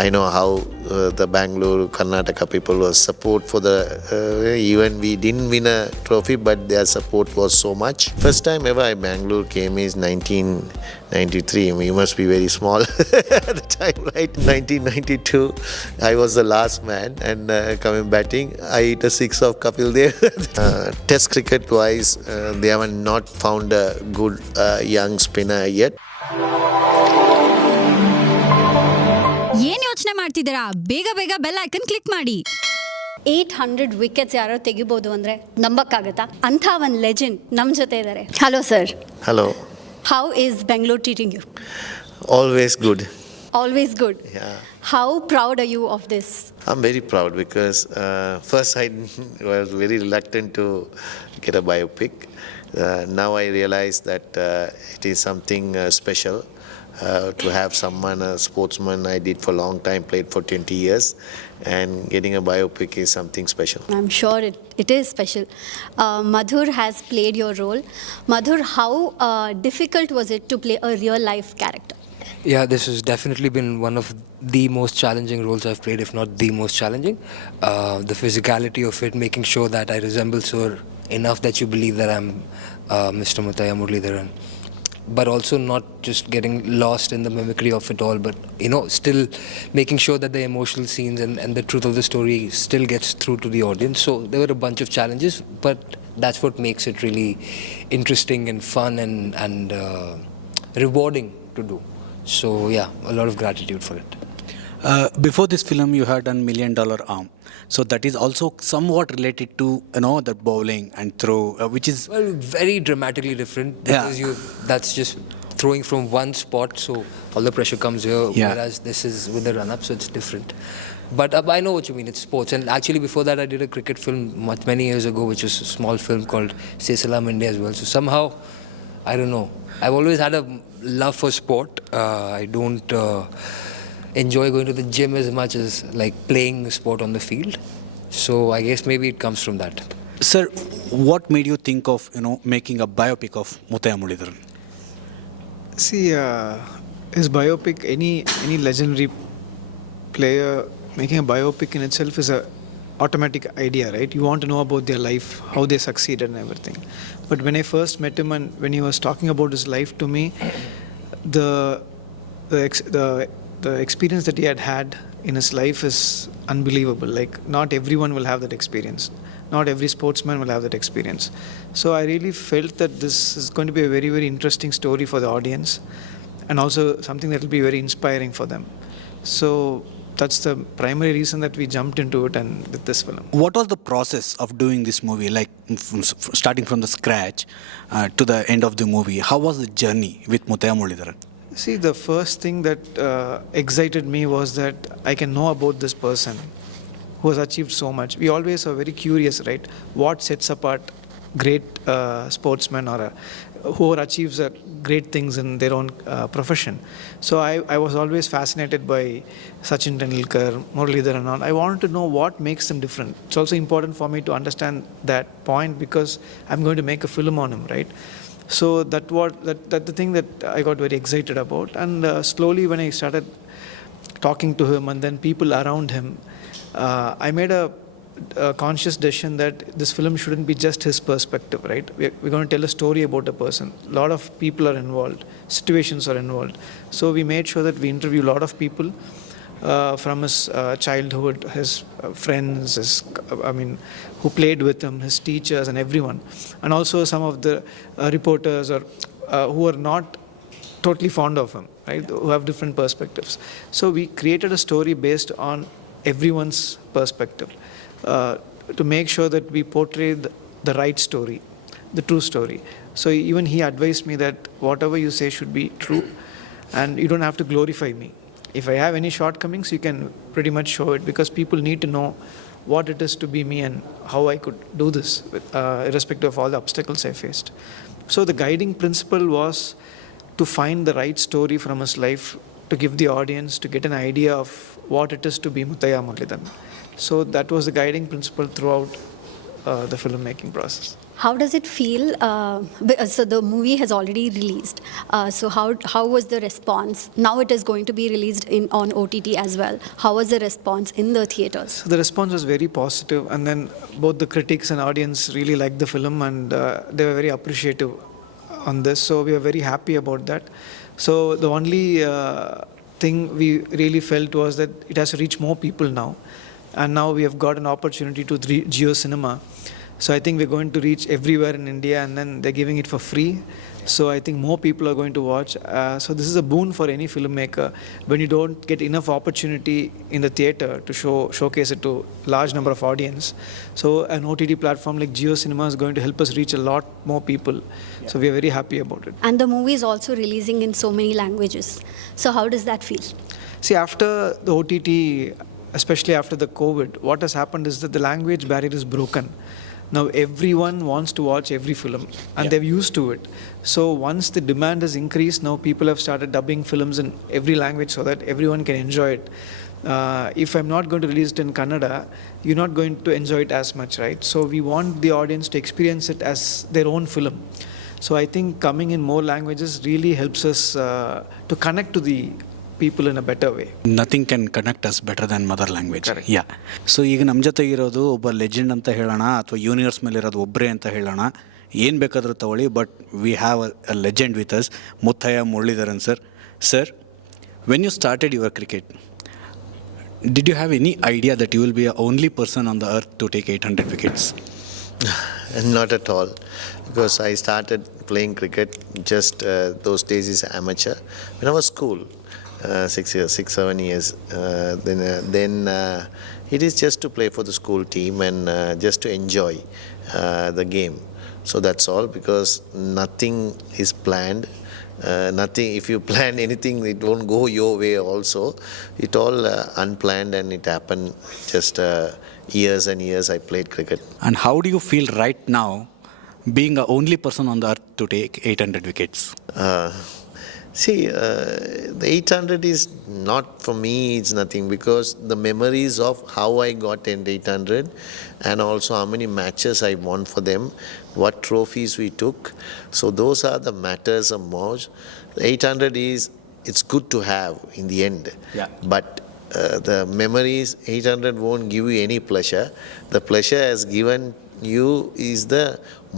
I know how the Bangalore, Karnataka people was support for the, even we didn't win a trophy, but their support was so much. First time ever I Bangalore came is 1993. We must be very small at the time, right? 1992, I was the last man and coming batting, I hit a six of Kapil Dev. Test cricket wise, they have not found a good young spinner yet. ಏನ್ ಯೋಚನೆ ಮಾಡ್ತಿದ್ದೀರಾ? ಬೇಗ ಬೇಗ bell icon click ಮಾಡಿ. 800 wickets ಯಾರೋ ತೆಗಿಬೋದು ಅಂದರೆ ನಂಬಕ್ಕಾಗತ್ತಾ? ಅಂಥ ಒಂದು ಲೆಜೆಂಡ್ ನಮ್ಮ ಜೊತೆ ಇದ್ದಾರೆ. Hello sir. Hello. How is Bengaluru treating you? Always good. Always good. Yeah. How proud are you of this? I'm very proud because first I was very reluctant to get a biopic. Now I realize that it is something special. To have someone, a sportsman I did for a long time, played for 20 years, and getting a biopic is something special. I'm sure it is special. Madhur has played your role. Madhur, how difficult was it to play a real life character? Yeah, this has definitely been one of the most challenging roles I've played, if not the most challenging. The physicality of it, making sure that I resemble Sur enough that you believe that I'm Mr. Muttiah Muralitharan. But also not just getting lost in the mimicry of it all, but still making sure that the emotional scenes and the truth of the story still gets through to the audience. So there were a bunch of challenges, but that's what makes it really interesting and fun and rewarding to do. So yeah, a lot of gratitude for it. Before this film, you had $1 million arm. So that is also somewhat related to the bowling and throw, which is very dramatically different because that's just throwing from one spot, so all the pressure comes here. Whereas this is with the run-up, so it's different. But I know what you mean. It's sports, and actually before that I did a cricket film many years ago, which was a small film called Say Salam India as well. So somehow, I don't know. I've always had a love for sport. I don't enjoy going to the gym as much as like playing sport on the field. So I guess maybe it comes from that. Sir, what made you think of making a biopic of Muttiah Muralitharan? See, his biopic, any legendary player making a biopic in itself is a automatic idea, right? You want to know about their life, how they succeeded and everything. But when I first met him and when he was talking about his life to me, the experience that he had in his life is unbelievable. Like, not everyone will have that experience. Not every sportsman will have that experience. So I really felt that this is going to be a very, very interesting story for the audience, and also something that will be very inspiring for them. So that's the primary reason that we jumped into it and with this film. What was the process of doing this movie, like starting from the scratch to the end of the movie? How was the journey with Muttiah Muralitharan? See, the first thing that excited me was that I can know about this person who has achieved so much. We always are very curious, right? What sets apart great sportsmen or who achieves great things in their own profession. So I was always fascinated by Sachin Tendulkar, Muralitharan and all. I wanted to know what makes them different. It's also important for me to understand that point because I'm going to make a film on him, right? So that's the thing that I got very excited about. And slowly when I started talking to him and then people around him, I made a conscious decision that this film shouldn't be just his perspective, right? We're going to tell a story about a person. A lot of people are involved, situations are involved. So we made sure that we interview a lot of people from his childhood, his friends, who played with him, his teachers and everyone. And also some of the reporters or who are not totally fond of him, right? Who have different perspectives. So we created a story based on everyone's perspective to make sure that we portray the right story, the true story. So even he advised me that whatever you say should be true and you don't have to glorify me. If I have any shortcomings, you can pretty much show it because people need to know what it is to be me and how I could do this, irrespective of all the obstacles I faced. So the guiding principle was to find the right story from his life to give the audience to get an idea of what it is to be Muttiah Muralitharan. So that was the guiding principle throughout the filmmaking process. How does it feel? So the movie has already released. So how was the response? Now it is going to be released on OTT as well. How was the response in the theaters? So the response was very positive, and then both the critics and audience really liked the film, and they were very appreciative on this. So we were very happy about that. So the only thing we really felt was that it has to reach more people now, and now we have got an opportunity to Geo Cinema. So I think we're going to reach everywhere in India, and then they're giving it for free. So I think more people are going to watch. So this is a boon for any filmmaker when you don't get enough opportunity in the theater to showcase it to large number of audience. So an OTT platform like Geo Cinema is going to help us reach a lot more people. So we are very happy about it. And the movie is also releasing in so many languages. So how does that feel? See, after the OTT, especially after the COVID, what has happened is that the language barrier is broken. Now everyone wants to watch every film, and they're used to it. So once the demand has increased, now people have started dubbing films in every language so that everyone can enjoy it. If I'm not going to release it in Kannada, you're not going to enjoy it as much, right? So we want the audience to experience it as their own film. So I think coming in more languages really helps us to connect to the people in a better way. Nothing can connect us better than mother language. Yeah. So ಈಗ ನಮ್ಮ ಜೊತೆ ಇರೋದು ಒಬ್ಬ legend ಅಂತ ಹೇಳೋಣ, ಅಥವಾ universe ಮೇಲೆ ಇರೋದು ಒಬ್ಬರೇ ಅಂತ ಹೇಳೋಣ, ಏನು ಬೇಕಾದರೂ ತಗೊಳ್ಳಿ. But we have a legend with us, Muttiah Muralitharan sir. Sir, when you started your cricket, did you have any idea that you will be a only person on the earth to take 800 wickets? Not at all, because I started playing cricket just those days is amateur. When I was school, 6-7 years, then it is just to play for the school team and just to enjoy the game. So that's all, because nothing is planned. Nothing. If you plan anything, it won't go your way. Also, it all unplanned, and it happened. Just years and years I played cricket. And how do you feel right now, being the only person on the earth to take 800 wickets? See, the 800 is not for me, it's nothing, because the memories of how I got in 800 and also how many matches I won for them, what trophies we took. So those are the matters of most. 800 is, it's good to have in the end. Yeah. But the memories, 800 won't give you any pleasure. The pleasure has given you is the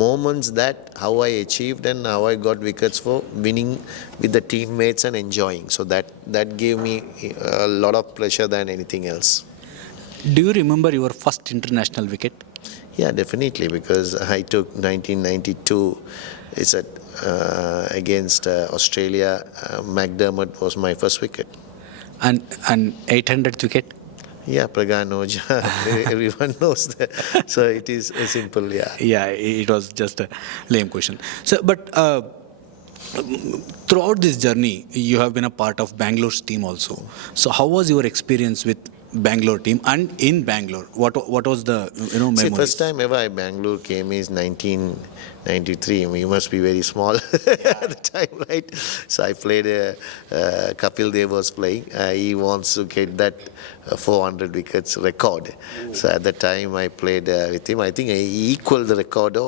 moments that how I achieved and how I got wickets for winning with the teammates and enjoying. So that gave me a lot of pleasure than anything else. Do you remember your first international wicket? Yeah, definitely, because I took 1992. It's against Australia. McDermott was my first wicket. And 800th wicket? Yeah, Praganoja. Everyone knows that. So it is simple, yeah. Yeah, it was just a lame question. So, but throughout this journey, you have been a part of Bangalore's team also. So how was your experience with Bangalore team and in Bangalore? What was the memories? See, first time ever Bangalore came is 1993. You must be very small at the time, right? So I played. Kapil Dev was playing. He wants to get that 400 wickets record. So at the time I played with him. I think he equaled the record.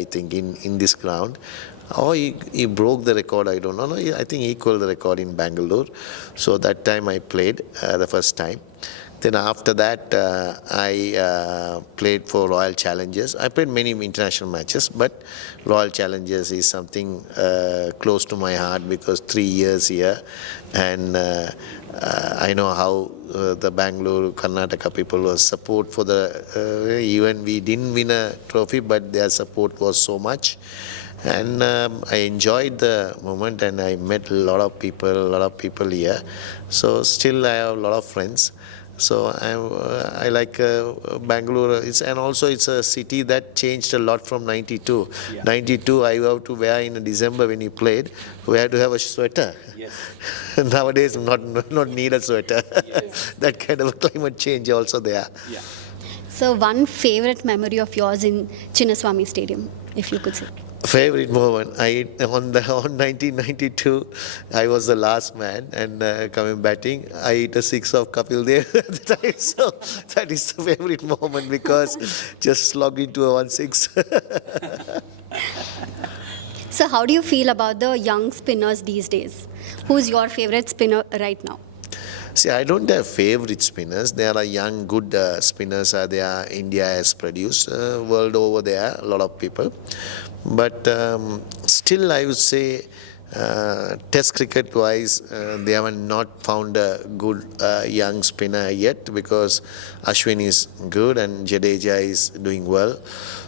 I think in this ground. Or he broke the record, I don't know. No, I think he equaled the record in Bangalore. So that time I played the first time. Then after that, I played for Royal Challengers. I played many international matches, but Royal Challengers is something close to my heart, because 3 years here, and I know how the Bangalore, Karnataka people was support for the, even we didn't win a trophy, but their support was so much. And I enjoyed the moment, and I met a lot of people here. So still I have a lot of friends. So I like Bangalore. And also it's a city that changed a lot from 92. Yeah. 92 I have to wear in December when he played. We had to have a sweater. Yes. Nowadays not need a sweater. Yes. That kind of a climate change also there. Yeah. So one favorite memory of yours in Chinnaswamy Stadium, if you could say. Favorite moment, on 1992, I was the last man and coming batting, I hit a six of Kapil Dev at the time. So that is the favorite moment because just slogged into a 1-6. So, how do you feel about the young spinners these days? Who's your favorite spinner right now? See, I don't have favorite spinners. There are young, good spinners there. India has produced world over there, a lot of people. But still, I would say, Test cricket-wise, they have not found a good young spinner yet because Ashwin is good and Jadeja is doing well.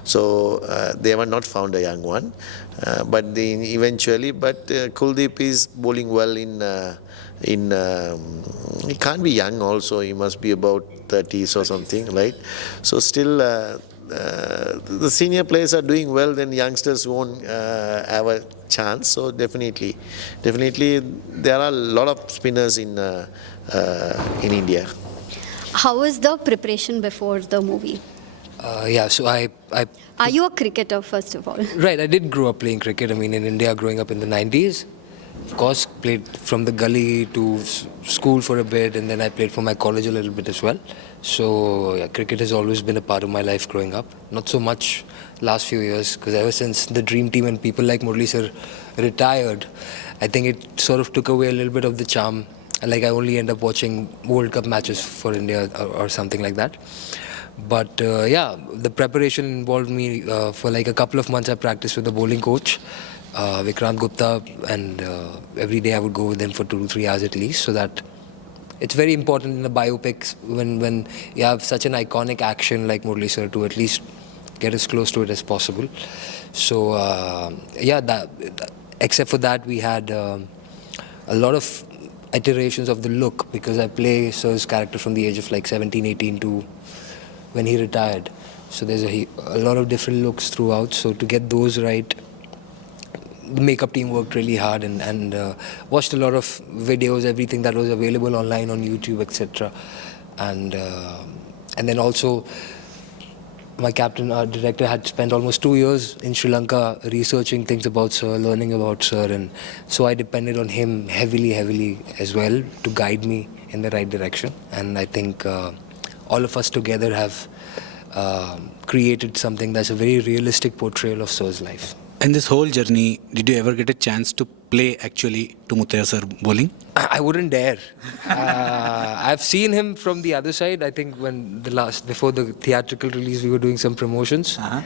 So they have not found a young one. But Kuldeep is bowling well he can't be young also, he must be about 30s or something, right? So still the senior players are doing well, then youngsters won't have a chance. So definitely there are a lot of spinners in India. How was the preparation before the movie? So I Are you a cricketer, first of all? right, I did grow up playing cricket. I mean, in India, growing up in the 90s. Of course, played from the gully to school for a bit, and then I played for my college a little bit as well. So yeah, cricket has always been a part of my life growing up. Not so much last few years, because ever since the dream team and people like Murali sir retired, I think it sort of took away a little bit of the charm. Like I only end up watching World Cup matches for India or something like that. But the preparation involved me for like a couple of months. I practiced with the bowling coach. Vikrant Gupta, and every day I would go with them for 2 to 3 hours at least, so that it's very important in the biopics when you have such an iconic action like Murali sir to at least get as close to it as possible. So except for that, we had a lot of iterations of the look, because I play sir's character from the age of like 17, 18 to when he retired. So there's a lot of different looks throughout. So to get those right, the makeup team worked really hard and watched a lot of videos, everything that was available online on YouTube, etc. And then also my captain, our director, had spent almost 2 years in Sri Lanka researching things about sir, learning about sir, and so I depended on him heavily as well to guide me in the right direction. And I think all of us together have created something that's a very realistic portrayal of sir's life. In this whole journey, did you ever get a chance to play actually to Muttiah sir bowling? I wouldn't dare. I've seen him from the other side. I think before the theatrical release, we were doing some promotions. Uh-huh.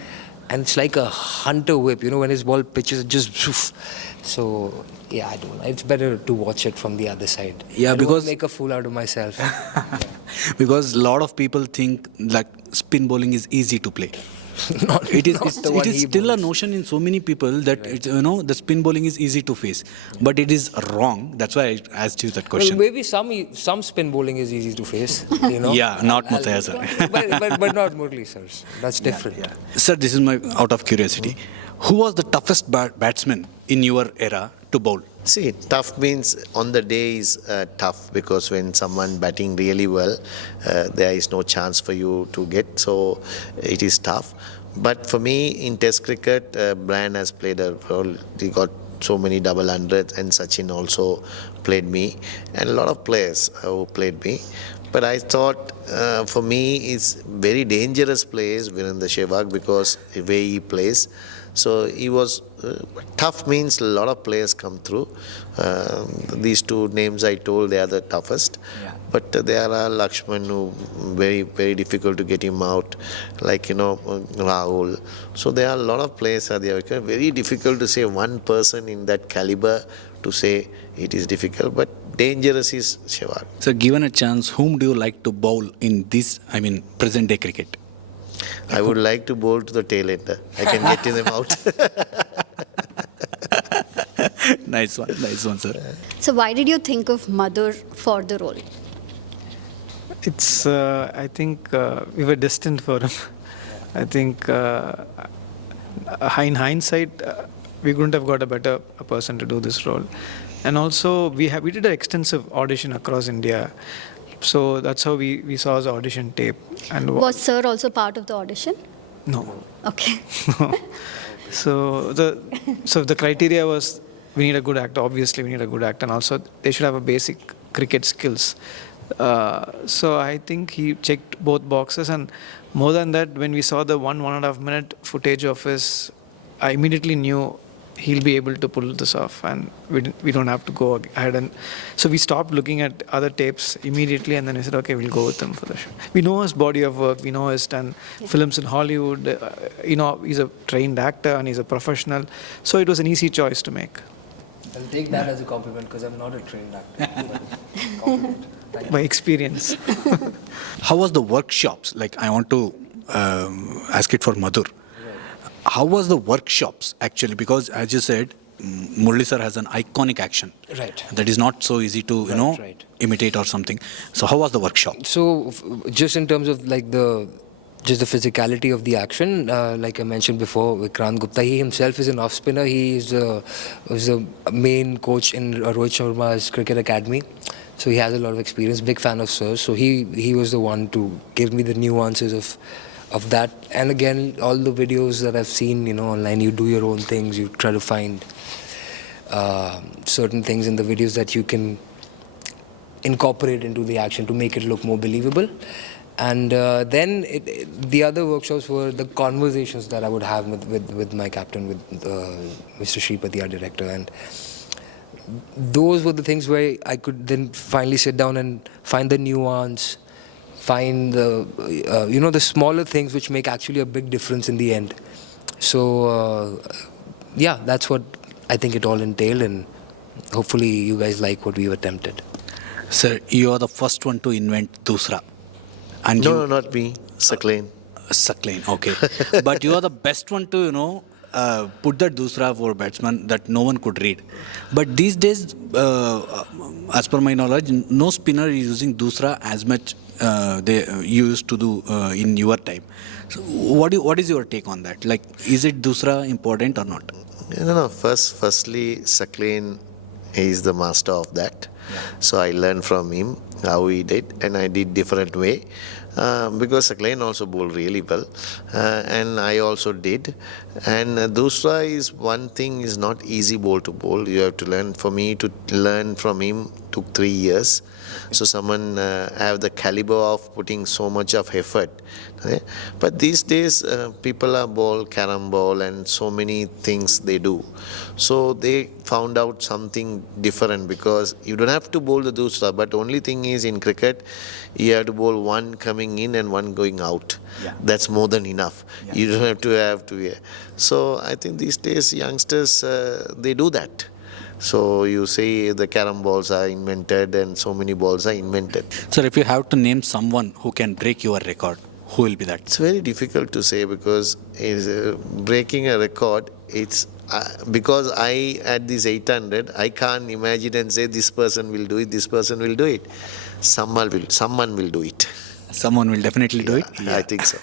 And it's like a hunter whip, when his ball pitches, just poof. So, yeah, I don't know. It's better to watch it from the other side. Yeah, I don't because want to make a fool out of myself. because a lot of people think like spin bowling is easy to play. It is still a notion in so many people that the spin bowling is easy to face, but it is wrong. That's why I asked you that question. Well, maybe some spin bowling is easy to face, Yeah, not Muttiah sir. but not Murali sir's. That's different. Yeah. Sir, this is my out of curiosity. Who was the toughest batsman in your era to bowl? See, tough means on the day is tough, because when someone batting really well, there is no chance for you to get, so it is tough. But for me, in Test cricket, Brian has played a role. He got so many double hundreds, and Sachin also played me, and a lot of players who played me. But I thought for me, it's very dangerous place Virendra Sehwag, because the way he plays. So he was tough means a lot of players come through. These two names I told, they are the toughest. Yeah. But there are Lakshman who very difficult to get him out, like Rahul. So there are a lot of players are there. Very difficult to say one person in that caliber to say it is difficult, but dangerous is Sehwag. So given a chance, whom do you like to bowl in this, present day cricket? I would like to bowl to the tail ender. I can get them out. Nice one, sir. So, why did you think of Madhur for the role? It's, I think we were destined for him. I think in hindsight, we couldn't have got a better person to do this role. And also, we did an extensive audition across India. So that's how we saw his audition tape. And Was sir also part of the audition? no. Okay. So the criteria was we need a good actor. Obviously, we need a good actor, and also they should have a basic cricket skills. So I think he checked both boxes, and more than that, when we saw the 1.5 minute footage of his, I immediately knew he'll be able to pull this off, and we don't have to go ahead. And so we stopped looking at other tapes immediately, and then we said, okay, we'll go with him for the show. We know his body of work, we know he's done films in Hollywood, he's a trained actor and he's a professional, so it was an easy choice to make. I'll take that as a compliment because I'm not a trained actor. Compliment. Thank you. By experience. How was the workshops? Like, I want to ask it for Madhur. How was the workshops actually? Because as you said, Murli sir has an iconic action. Right. That is not so easy to, Right. imitate or something. So how was the workshop? So, just in terms of like the physicality of the action, like I mentioned before, Vikrant Gupta, he himself is an off spinner. He is was a main coach in Rohit Sharma's cricket academy. So he has a lot of experience. Big fan of Sir. So he was the one to give me the nuances of that. And again, all the videos that I've seen, online, you do your own things. You try to find certain things in the videos that you can incorporate into the action to make it look more believable. And then the other workshops were the conversations that I would have with my captain, with Mr. Sripathy, our director. And those were the things where I could then finally sit down and find the nuance, find the the smaller things which make actually a big difference in the end. So that's what I think it all entailed, and hopefully you guys like what we've attempted. Sir, you are the first one to invent Dusra. And No, not me, Saklain. Saklain, okay. But you are the best one to, put that Dusra for batsman that no one could read. But these days, as per my knowledge, no spinner is using Dusra as much they used to do in your time. So what is your take on that? Like, is it Dusra important or not? No. Firstly, Saklain is the master of that. So I learned from him how he did, and I did different way. Because Saklain also bowled really well, and I also did. And Dusra is one thing, is not easy bowl to bowl. You have to learn. For me to learn from him took 3 years. So someone have the caliber of putting so much of effort. Okay? But these days people are ball, carom ball, and so many things they do. So they found out something different, because you don't have to bowl the Dusra, but only thing is in cricket you have to bowl one coming in and one going out. Yeah. That's more than enough. Yeah. You don't have to. Yeah. So I think these days youngsters they do that. So you say the carom balls are invented and so many balls are invented. Sir, if you have to name someone who can break your record, who will be that? It's very difficult to say, because breaking a record, it's because I at this 800, I can't imagine and say this person will do it, this person will do it. Someone will do it. Someone will definitely do it? I think so.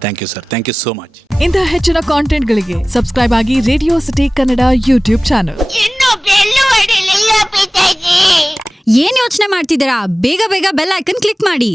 Thank you, sir. Thank you so much. ಇಂತಹ ಹೆಚ್ಚಿನ ಕಾಂಟೆಂಟ್ಗಳಿಗೆ subscribe ಆಗಿ radio city Kannada YouTube channel. ಏನ್ ಯೋಚನೆ ಮಾಡ್ತಿದ್ದೀರಾ? ಬೇಗ bell icon click ಮಾಡಿ.